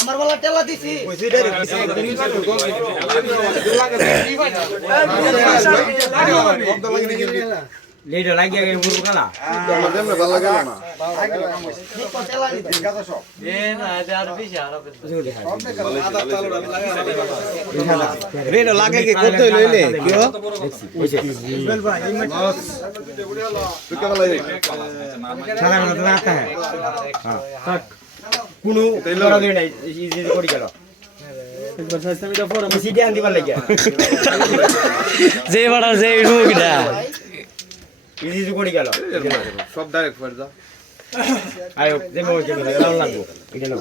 আমার বলা টেলা দিছি লেডো লাগিয়ে গেল পুরো কালা আমাদের ভালো লাগে না এ না আর বেশি আর রেডো লাগে কি করতে লইলে কি হো ইসমাইল ভাই এই মাছ তুই কেমন লাগে সারা মতো রাখতা है हां কোনো লড়া দেই নাই ইজি করে গেল একবার সাইজ আমি তো ফোর আমি সিডি আন দিবার লাগিয়া যে বড় যে রুগডা ইজি করে গেল সব ডাইরেক্ট ফের দাও আয়ো যে মো যে লাল লাগবো এটা নাও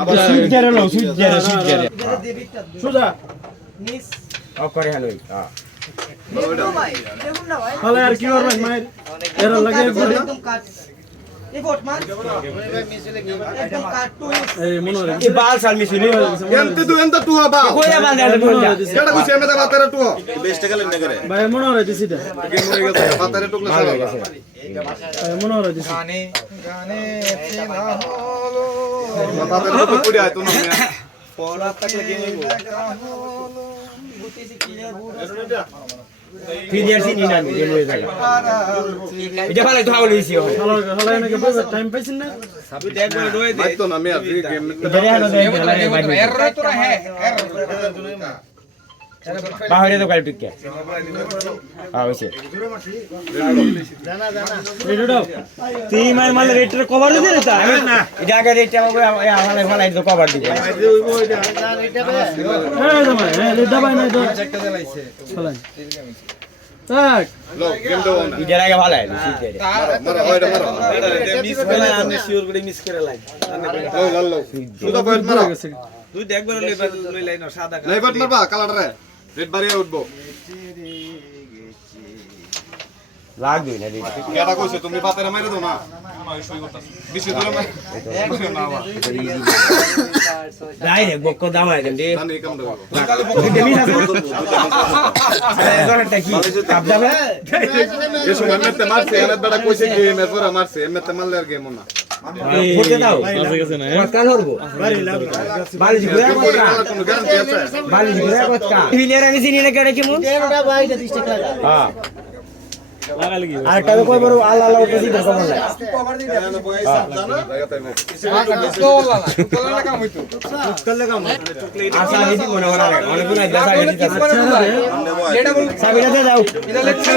আবার সুইট জেরে নাও সুইট জেরে সোজা নিস অ করে হালই হ্যাঁ ভাই দেখুন না ভাই হলে আর কি করবেন মায়ের এর লাগে একদম কাট এই বট মার একদম কাট টু এই মনোরে এই বাল সাল মিছিলি এমতে তু এমতে টু হবা কইয়া বান্দা এটা কইছে এমতে বাতারে টু 20 টাকা লেন করে ভাই মনোরে দিছি দে গেম হয়ে গেছে বাতারে টুকলে সারা গেছে ভাই মনোরে দিছি গানে গানে চিনা হলো বাতারে টুকলে পড়ে আয় তো না পড়া টাকলে গেম হইবো বুঝতেছি ক্লিয়ার ক্লিয়ার সিনি না গেম হয়ে যায় এটা ভালো তো হাওল হইছি ভালো ভালো নাকি টাইম পাইছেন না সব দেখবো রয়ে দে তো না আমি আর গেম ধরে হালো দে এর তো না है বাহিরে তো কাল টিকে আওছে জানা জানা রেডি দাও তুই মাল রেটরে কভার দিতে না না এটা আগে রেট আমাকে আমালে ভালাই তো কভার দিবে ওইবো এটা রেটটা হ্যাঁ জামাই হ্যাঁ রেটটা ভাই না তো একটা দিলাইছে চলেন tak lo game do na idara ga bhala hai sit de mara oida mara miss kala amne sure gori miss kare lag lo lo suda point mara তুই দেখবার লই লাইন সাদা কালা লেবাট মারবা কালার রে রেড বাড়িয়ে উঠবো লাগবে না রে কেডা কইছে তুমি পাতেরে মাইরে দাও না আমি সই করতাছি বেশি দূরে মার ডাইরেক্ট বক্ক দামাই দেন দে না কাম দাও কালে বক্ক দেমি না এগোটা কি কাপ যাবে এসো এমতে মারছে এনে বড় কইছে কি মে পুরো মারছে এমতে মারলে গেম না ফুটে দাও আছে গেছে না কাল হরবো বালিশ ঘুরা কতকা বালিশ ঘুরা কতকা ভিলের আমি চিনি না কেডা কেমন কেডা ভাই 30 টাকা হ্যাঁ লাগা লাগি আর টাকা কই বড় আল্লাহ আল্লাহ উঠে দিতে কম লাগে কভার দিতে জানো তোলা না কাম হইতো করলে কাম আশা দিদি মনে করা অনেক গুণ আইলা সাইড দিতে আচ্ছা এটা বল সাবিরা দে দাও এটা লেখা